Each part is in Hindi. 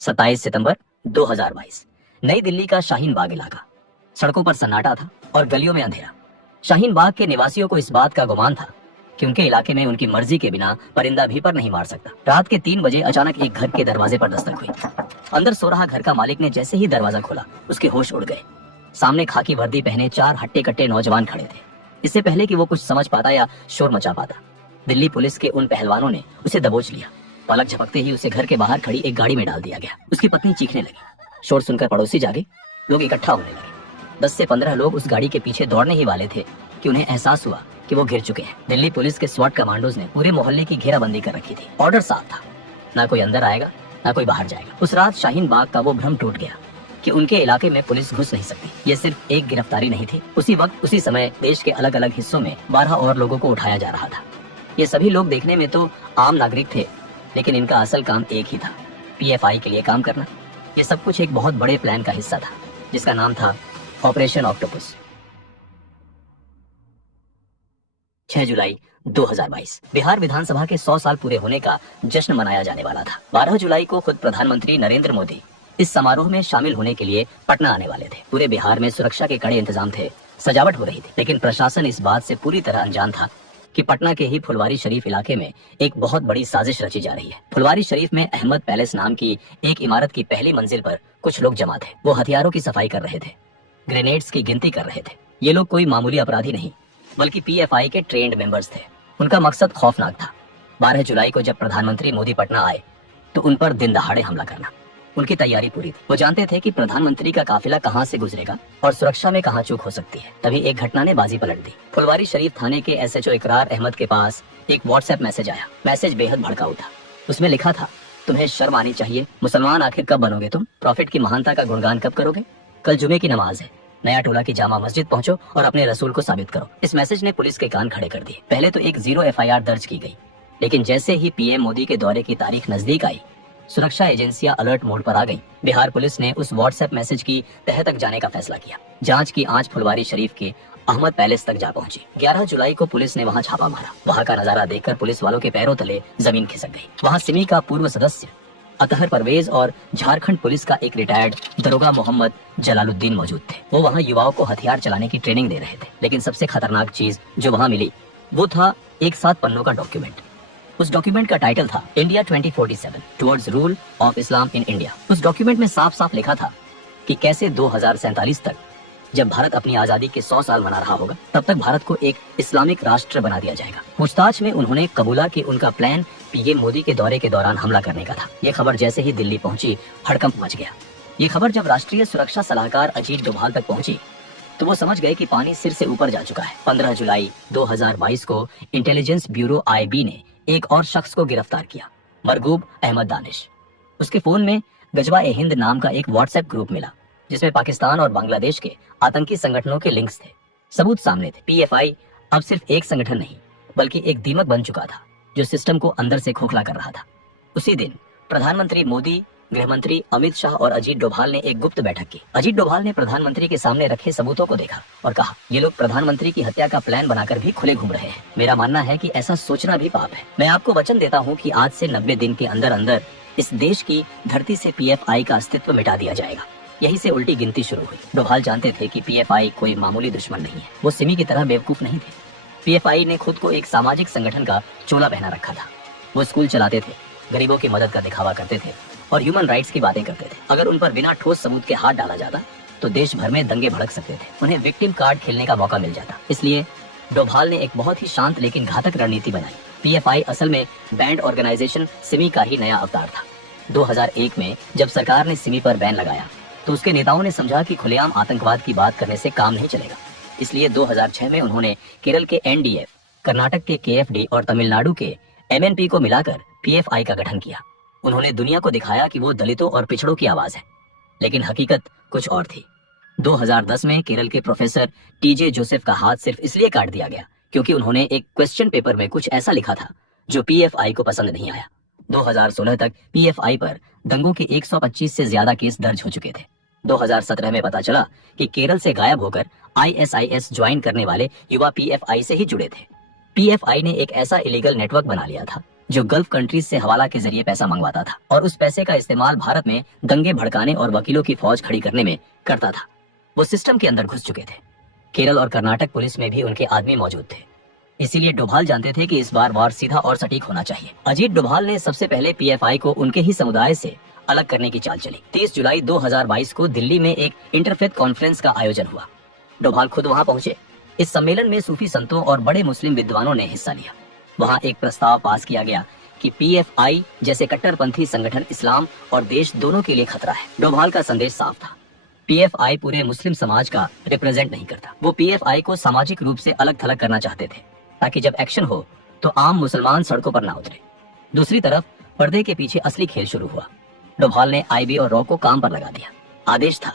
27 सितंबर 2022। नई दिल्ली का शाहीन बाग इलाका। सड़कों पर सन्नाटा था और गलियों में अंधेरा। शाहीन बाग के निवासियों को इस बात का गुमान था कि उनके इलाके में उनकी मर्जी के बिना परिंदा भी पर नहीं मार सकता। रात के 3 बजे अचानक एक घर के दरवाजे पर दस्तक हुई। अंदर सो रहा घर का मालिक ने जैसे ही दरवाजा खोला, उसके होश उड़ गए। सामने खाकी वर्दी पहने 4 हट्टे कट्टे नौजवान खड़े थे। इससे पहले कि वो कुछ समझ पाता या शोर मचा पाता, दिल्ली पुलिस के उन पहलवानों ने उसे दबोच लिया। पलक झपकते ही उसे घर के बाहर खड़ी एक गाड़ी में डाल दिया गया। उसकी पत्नी चीखने लगी। शोर सुनकर पड़ोसी जागे। लोग इकट्ठा होने लगे। 10 से 15 लोग उस गाड़ी के पीछे दौड़ने ही वाले थे कि उन्हें एहसास हुआ कि वो गिर चुके हैं। दिल्ली पुलिस के स्वॉट कमांडोज ने पूरे मोहल्ले की घेराबंदी कर रखी थी। ऑर्डर साफ था, ना कोई अंदर आएगा ना कोई बाहर जाएगा। उस रात शाहीन बाग का वो भ्रम टूट गया कि उनके इलाके में पुलिस घुस नहीं सकती। ये सिर्फ एक गिरफ्तारी नहीं थी। उसी वक्त उसी समय देश के अलग अलग हिस्सों में 12 और लोगों को उठाया जा रहा था। ये सभी लोग देखने में तो आम नागरिक थे, लेकिन इनका असल काम एक ही था, पीएफआई के लिए काम करना। ये सब कुछ एक बहुत बड़े प्लान का हिस्सा था, जिसका नाम था ऑपरेशन ऑक्टोपस। 6 जुलाई 2022 बिहार विधानसभा के 100 साल पूरे होने का जश्न मनाया जाने वाला था। 12 जुलाई को खुद प्रधानमंत्री नरेंद्र मोदी इस समारोह में शामिल होने के लिए पटना आने वाले थे। पूरे बिहार में सुरक्षा के कड़े इंतजाम थे, सजावट हो रही थी, लेकिन प्रशासन इस बात से पूरी तरह अनजान था कि पटना के ही फुलवारी शरीफ इलाके में एक बहुत बड़ी साजिश रची जा रही है। फुलवारी शरीफ में अहमद पैलेस नाम की एक इमारत की पहली मंजिल पर कुछ लोग जमा थे। वो हथियारों की सफाई कर रहे थे, ग्रेनेड्स की गिनती कर रहे थे। ये लोग कोई मामूली अपराधी नहीं, बल्कि पीएफआई के ट्रेंड मेंबर्स थे। उनका मकसद खौफनाक था। 12 जुलाई को जब प्रधानमंत्री मोदी पटना आए तो उन पर दिन दहाड़े हमला करना। उनकी तैयारी पूरी थी। वो जानते थे कि प्रधानमंत्री का काफिला कहां से गुजरेगा और सुरक्षा में कहां चूक हो सकती है। तभी एक घटना ने बाजी पलट दी। फुलवारी शरीफ थाने के एसएचओ इकरार अहमद के पास एक व्हाट्सएप मैसेज आया। मैसेज बेहद भड़काऊ था। उसमें लिखा था, तुम्हें शर्म आनी चाहिए, मुसलमान आखिर कब बनोगे तुम? प्रॉफिट की महानता का गुणगान कब करोगे? कल जुमे की नमाज है, नया टोला की जामा मस्जिद पहुंचो और अपने रसूल को साबित करो। इस मैसेज ने पुलिस के कान खड़े कर दिए। पहले तो एक 0 एफआईआर दर्ज की गई, लेकिन जैसे ही पीएम मोदी के दौरे की तारीख नजदीक आई, सुरक्षा एजेंसियां अलर्ट मोड पर आ गईं। बिहार पुलिस ने उस व्हाट्सएप मैसेज की तह तक जाने का फैसला किया। जांच की आंच फुलवारी शरीफ के अहमद पैलेस तक जा पहुंची। 11 जुलाई को पुलिस ने वहां छापा मारा। वहां का नजारा देखकर पुलिस वालों के पैरों तले जमीन खिसक गई। वहां सिमी का पूर्व सदस्य अतहर परवेज और झारखंड पुलिस का एक रिटायर्ड दरोगा मोहम्मद जलालुद्दीन मौजूद थे। वो वहां युवाओं को हथियार चलाने की ट्रेनिंग दे रहे थे। लेकिन सबसे खतरनाक चीज जो वहां मिली वो था एक 7 पन्नों का डॉक्यूमेंट। उस डॉक्यूमेंट का टाइटल था India 2047 towards rule of Islam in India. उस डॉक्यूमेंट में साफ साफ लिखा था कि कैसे 2047 तक, जब भारत अपनी आजादी के 100 साल मना रहा होगा, तब तक भारत को एक इस्लामिक राष्ट्र बना दिया जाएगा। पूछताछ में उन्होंने कबूला कि उनका प्लान पीएम मोदी के दौरे के दौरान हमला करने का था। ये खबर जैसे ही दिल्ली पहुंची, हड़कंप मच गया। ये खबर जब राष्ट्रीय सुरक्षा सलाहकार अजीत डोभाल तक पहुंची तो वो समझ गए कि पानी सिर से ऊपर जा चुका है। 15 जुलाई 2022 को इंटेलिजेंस ब्यूरो आईबी ने एक और शख्स को गिरफ्तार किया, मरगूब अहमद दानिश। उसके फोन में गजवा ए हिंद नाम का एक व्हाट्सएप ग्रुप मिला, जिसमें पाकिस्तान और बांग्लादेश के आतंकी संगठनों के लिंक्स थे। सबूत सामने थे। पीएफआई अब सिर्फ एक संगठन नहीं, बल्कि एक दीमक बन चुका था जो सिस्टम को अंदर से खोखला कर रहा था। उसी दिन प्रधानमंत्री मोदी, गृहमंत्री अमित शाह और अजीत डोभाल ने एक गुप्त बैठक की। अजीत डोभाल ने प्रधानमंत्री के सामने रखे सबूतों को देखा और कहा, ये लोग प्रधानमंत्री की हत्या का प्लान बनाकर भी खुले घूम रहे हैं। मेरा मानना है कि ऐसा सोचना भी पाप है। मैं आपको वचन देता हूँ कि आज से 90 दिन के अंदर अंदर इस देश की धरती से पीएफआई का अस्तित्व मिटा दिया जाएगा। यही से उल्टी गिनती शुरू हुई। डोभाल जानते थे कि पीएफआई कोई मामूली दुश्मन नहीं है। वो सिमी की तरह बेवकूफ नहीं थे। पीएफआई ने खुद को एक सामाजिक संगठन का चोला पहना रखा था। वो स्कूल चलाते थे, गरीबों की मदद का दिखावा करते थे और ह्यूमन राइट्स की बातें करते थे। अगर उन पर बिना ठोस सबूत के हाथ डाला जाता तो देश भर में दंगे भड़क सकते थे। उन्हें विक्टिम कार्ड खेलने का मौका मिल जाता। इसलिए डोभाल ने एक बहुत ही शांत लेकिन घातक रणनीति बनाई। पीएफआई असल में बैंड ऑर्गेनाइजेशन सिमी का ही नया अवतार था। 2001 में जब सरकार ने सिमी पर बैन लगाया तो उसके नेताओं ने समझा कि खुलेआम आतंकवाद की बात करने से काम नहीं चलेगा। इसलिए 2006 में उन्होंने केरल के एनडीएफ, कर्नाटक के केएफडी और तमिलनाडु के एमएनपी को मिलाकर पीएफआई का गठन किया। उन्होंने दुनिया को दिखाया कि वो दलितों और पिछड़ों की आवाज है, लेकिन हकीकत कुछ और थी। 2010 में केरल के प्रोफेसर टीजे जोसेफ का हाथ सिर्फ इसलिए काट दिया गया क्योंकि उन्होंने एक क्वेश्चन पेपर में कुछ ऐसा लिखा था जो पीएफआई को पसंद नहीं आया। 2016 तक पीएफआई पर दंगों के 125 से ज्यादा केस दर्ज हो चुके थे। 2017 में पता चला कि केरल से गायब होकर आईएसआईएस ज्वाइन करने वाले युवा पीएफआई से ही जुड़े थे। पीएफआई ने एक ऐसा इलीगल नेटवर्क बना लिया था जो गल्फ कंट्रीज से हवाला के जरिए पैसा मंगवाता था और उस पैसे का इस्तेमाल भारत में दंगे भड़काने और वकीलों की फौज खड़ी करने में करता था। वो सिस्टम के अंदर घुस चुके थे। केरल और कर्नाटक पुलिस में भी उनके आदमी मौजूद थे। इसीलिए डोभाल जानते थे कि इस बार वार सीधा और सटीक होना चाहिए। अजीत डोभाल ने सबसे पहले पीएफआई को उनके ही समुदाय से अलग करने की चाल चली। 30 जुलाई 2022 को दिल्ली में एक इंटरफेथ कॉन्फ्रेंस का आयोजन हुआ। डोभाल खुद वहां पहुंचे। इस सम्मेलन में सूफी संतों और बड़े मुस्लिम विद्वानों ने हिस्सा लिया। वहां एक प्रस्ताव पास किया गया कि पीएफआई जैसे कट्टरपंथी संगठन इस्लाम और देश दोनों के लिए खतरा है। डोभाल का संदेश साफ था, पीएफआई पूरे मुस्लिम समाज का रिप्रेजेंट नहीं करता। वो पीएफआई को सामाजिक रूप से अलग थलग करना चाहते थे ताकि जब एक्शन हो तो आम मुसलमान सड़कों पर ना उतरे। दूसरी तरफ पर्दे के पीछे असली खेल शुरू हुआ। डोभाल ने आईबी और रॉ को काम पर लगा दिया। आदेश था,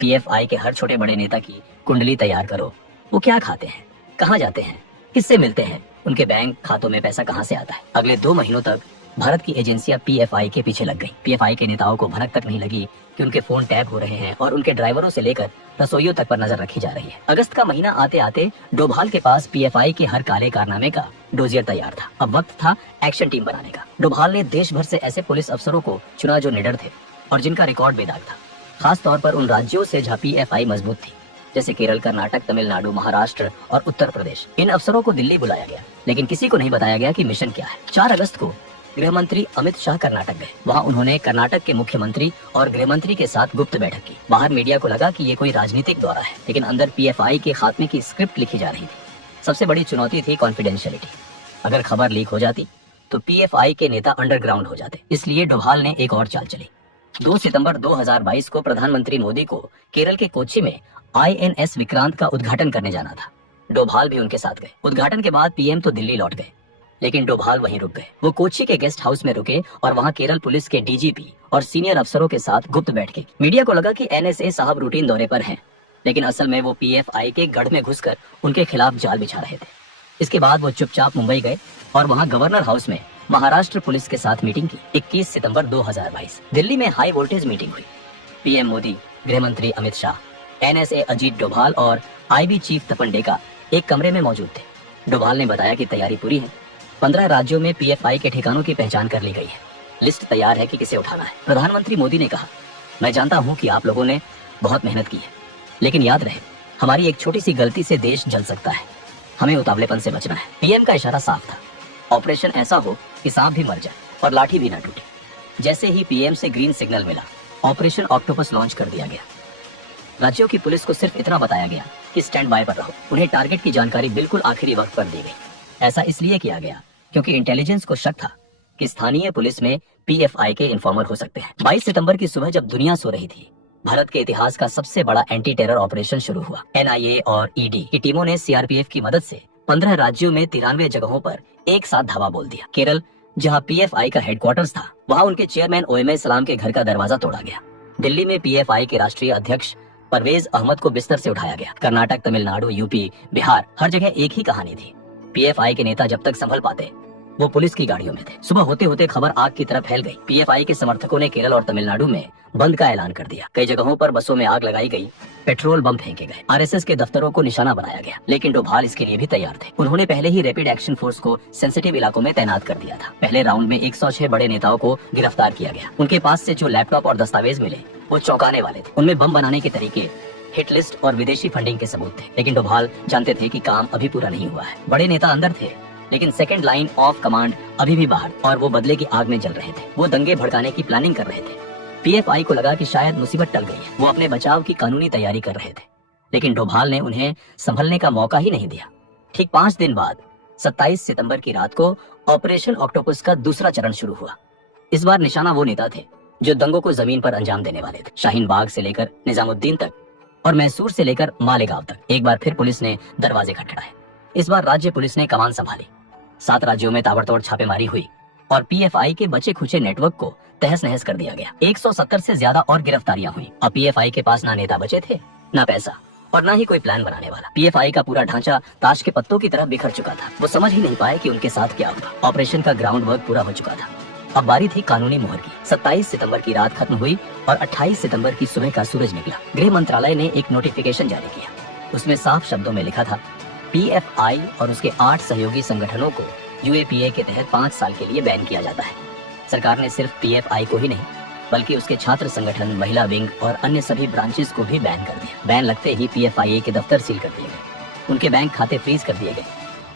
पीएफआई के हर छोटे बड़े नेता की कुंडली तैयार करो। वो क्या खाते हैं, कहाँ जाते हैं, किससे मिलते हैं, उनके बैंक खातों में पैसा कहां से आता है। अगले 2 महीनों तक भारत की एजेंसियां पीएफआई के पीछे लग गई। पीएफआई के नेताओं को भनक तक नहीं लगी कि उनके फोन टैप हो रहे हैं और उनके ड्राइवरों से लेकर रसोइयों तक पर नजर रखी जा रही है। अगस्त का महीना आते आते डोभाल के पास पीएफआई के हर काले कारनामे का डोजियर तैयार था। अब वक्त था एक्शन टीम बनाने का। डोभाल ने देश भर से ऐसे पुलिस अफसरों को चुना जो निडर थे और जिनका रिकॉर्ड बेदाग था, खास तौर पर उन राज्यों से जहां पीएफआई मजबूत थी, जैसे केरल, कर्नाटक, तमिलनाडु, महाराष्ट्र और उत्तर प्रदेश। इन अफसरों को दिल्ली बुलाया गया, लेकिन किसी को नहीं बताया गया कि मिशन क्या है। 4 अगस्त को गृह मंत्री अमित शाह कर्नाटक गए। वहां उन्होंने कर्नाटक के मुख्यमंत्री और गृह मंत्री के साथ गुप्त बैठक की। बाहर मीडिया को लगा कि ये कोई राजनीतिक दौरा है, लेकिन अंदर पीएफआई के खात्मे की स्क्रिप्ट लिखी जा रही थी। सबसे बड़ी चुनौती थी कॉन्फिडेंशियलिटी। अगर खबर लीक हो जाती तो पीएफआई के नेता अंडरग्राउंड हो जाते। इसलिए डोभाल ने एक और चाल चली। 2 सितंबर 2022 को प्रधानमंत्री मोदी को केरल के कोच्चि में INS विक्रांत का उद्घाटन करने जाना था। डोभाल भी उनके साथ गए। उद्घाटन के बाद पीएम तो दिल्ली लौट गए, लेकिन डोभाल वहीं रुक गए। वो कोच्चि के गेस्ट हाउस में रुके और वहां केरल पुलिस के डीजीपी और सीनियर अफसरों के साथ गुप्त बैठकें। मीडिया को लगा कि NSA साहब रूटीन दौरे पर हैं, लेकिन असल में वो पीएफआई के गढ़ में घुसकर उनके खिलाफ जाल बिछा रहे थे। इसके बाद वो चुपचाप मुंबई गए और वहां गवर्नर हाउस में महाराष्ट्र पुलिस के साथ मीटिंग की। 21 सितंबर 2022 दिल्ली में हाई वोल्टेज मीटिंग हुई। पीएम मोदी, गृह मंत्री अमित शाह, NSA अजीत डोभाल और IB चीफ तपन डेका एक कमरे में मौजूद थे। डोभाल ने बताया कि तैयारी पूरी है। 15 राज्यों में पीएफआई के ठिकानों की पहचान कर ली गई है। लिस्ट तैयार है कि किसे उठाना है। प्रधानमंत्री मोदी ने कहा, मैं जानता हूं कि आप लोगों ने बहुत मेहनत की है, लेकिन याद रहे, हमारी एक छोटी सी गलती से देश जल सकता है। हमें उतावलेपन से बचना है। पीएम का इशारा साफ था, ऑपरेशन ऐसा हो कि सांप भी मर जाए और लाठी भी ना टूटे। जैसे ही पीएम से ग्रीन सिग्नल मिला, ऑपरेशन ऑक्टोपस लॉन्च कर दिया गया। राज्यों की पुलिस को सिर्फ इतना बताया गया कि स्टैंड बाय पर रहो। उन्हें टारगेट की जानकारी बिल्कुल आखिरी वक्त पर दी गई। ऐसा इसलिए किया गया क्योंकि इंटेलिजेंस को शक था कि स्थानीय पुलिस में पीएफआई के इन्फॉर्मर हो सकते हैं। 22 सितंबर की सुबह जब दुनिया सो रही थी, भारत के इतिहास का सबसे बड़ा एंटी टेरर ऑपरेशन शुरू हुआ। NIA और ED की टीमों ने CRPF की मदद से 15 राज्यों में 93 जगहों पर एक साथ धावा बोल दिया। केरल, जहां पीएफआई का हेडक्वार्टर्स था, वहां उनके चेयरमैन OMA सलाम के घर का दरवाजा तोड़ा गया। दिल्ली में पीएफआई के राष्ट्रीय अध्यक्ष परवेज अहमद को बिस्तर से उठाया गया। कर्नाटक, तमिलनाडु, यूपी, बिहार, हर जगह एक ही कहानी थी। पीएफआई के नेता जब तक संभल पाते, वो पुलिस की गाड़ियों में थे। सुबह होते होते खबर आग की तरफ फैल गई। पीएफआई के समर्थकों ने केरल और तमिलनाडु में बंद का ऐलान कर दिया। कई जगहों पर बसों में आग लगाई गई, पेट्रोल बम फेंके गए, RSS के दफ्तरों को निशाना बनाया गया। लेकिन डोभाल इसके लिए भी तैयार थे। उन्होंने पहले ही रैपिड एक्शन फोर्स को सेंसिटिव इलाकों में तैनात कर दिया था। पहले राउंड में 106 बड़े नेताओं को गिरफ्तार किया गया। उनके पास से जो लैपटॉप और दस्तावेज मिले वो चौंकाने वाले थे। उनमें बम बनाने के तरीके, हिट लिस्ट और विदेशी फंडिंग के सबूत थे। लेकिन डोभाल जानते थे कि काम अभी पूरा नहीं हुआ है। बड़े नेता अंदर थे, लेकिन सेकंड लाइन ऑफ कमांड अभी भी बाहर, और वो बदले की आग में जल रहे थे। वो दंगे भड़काने की प्लानिंग कर रहे थे। पीएफआई को लगा कि शायद मुसीबत टल गई है। वो अपने बचाव की कानूनी तैयारी कर रहे थे, लेकिन डोभाल ने उन्हें संभलने का मौका ही नहीं दिया। ठीक 5 दिन बाद 27 सितंबर की रात को ऑपरेशन ऑक्टोपस का दूसरा चरण शुरू हुआ। इस बार निशाना वो नेता थे जो दंगों को जमीन पर अंजाम देने वाले थे। शाहीन बाग से लेकर निजामुद्दीन तक और मैसूर से लेकर मालेगांव तक एक बार फिर पुलिस ने दरवाजे खटखटाए। इस बार राज्य पुलिस ने कमान संभाली। 7 राज्यों में ताबड़तोड़ छापेमारी हुई और पीएफआई के बचे खुचे नेटवर्क को तहस नहस कर दिया गया। 170 से ज्यादा और गिरफ्तारियां हुई। अब पीएफआई के पास ना नेता बचे थे, ना पैसा, और ना ही कोई प्लान बनाने वाला। पीएफआई का पूरा ढांचा ताश के पत्तों की तरह बिखर चुका था। वो समझ ही नहीं पाए कि उनके साथ क्या हुआ। ऑपरेशन का ग्राउंड वर्क पूरा हो चुका था। अब बारी थी कानूनी मुहर की। 27 सितंबर की रात खत्म हुई और 28 सितंबर की सुबह का सूरज निकला। गृह मंत्रालय ने एक नोटिफिकेशन जारी किया। उसमें साफ शब्दों में लिखा था, पीएफआई और उसके 8 सहयोगी संगठनों को यूएपीए के तहत 5 साल के लिए बैन किया जाता है। सरकार ने सिर्फ पीएफआई को ही नहीं बल्कि उसके छात्र संगठन, महिला विंग और अन्य सभी ब्रांचेस को भी बैन कर दिया। बैन लगते ही पीएफआईए के दफ्तर सील कर दिए गए, उनके बैंक खाते फ्रीज कर दिए गए,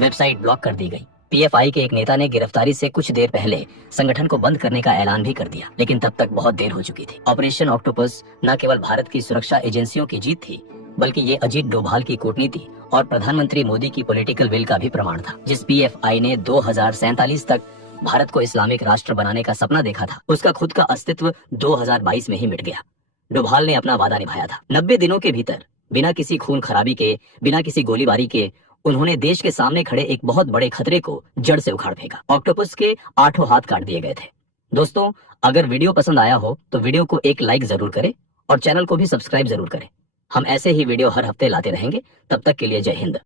वेबसाइट ब्लॉक कर दी गई। पीएफआई के एक नेता ने गिरफ्तारी से कुछ देर पहले संगठन को बंद करने का ऐलान भी कर दिया, लेकिन तब तक बहुत देर हो चुकी थी। ऑपरेशन ऑक्टोपस न केवल भारत की सुरक्षा एजेंसियों की जीत थी, बल्कि ये अजीत डोभाल की कूटनीति और प्रधानमंत्री मोदी की पॉलिटिकल विल का भी प्रमाण था। जिस पीएफआई ने 2047 तक भारत को इस्लामिक राष्ट्र बनाने का सपना देखा था, उसका खुद का अस्तित्व 2022 में ही मिट गया। डोभाल ने अपना वादा निभाया था। 90 दिनों के भीतर बिना किसी खून खराबी के, बिना किसी गोलीबारी के उन्होंने देश के सामने खड़े एक बहुत बड़े खतरे को जड़ से उखाड़ फेंका। ऑक्टोपस के 8 हाथ काट दिए गए थे। दोस्तों, अगर वीडियो पसंद आया हो तो वीडियो को एक लाइक जरूर करें और चैनल को भी सब्सक्राइब जरूर करें। हम ऐसे ही वीडियो हर हफ्ते लाते रहेंगे। तब तक के लिए जय हिंद।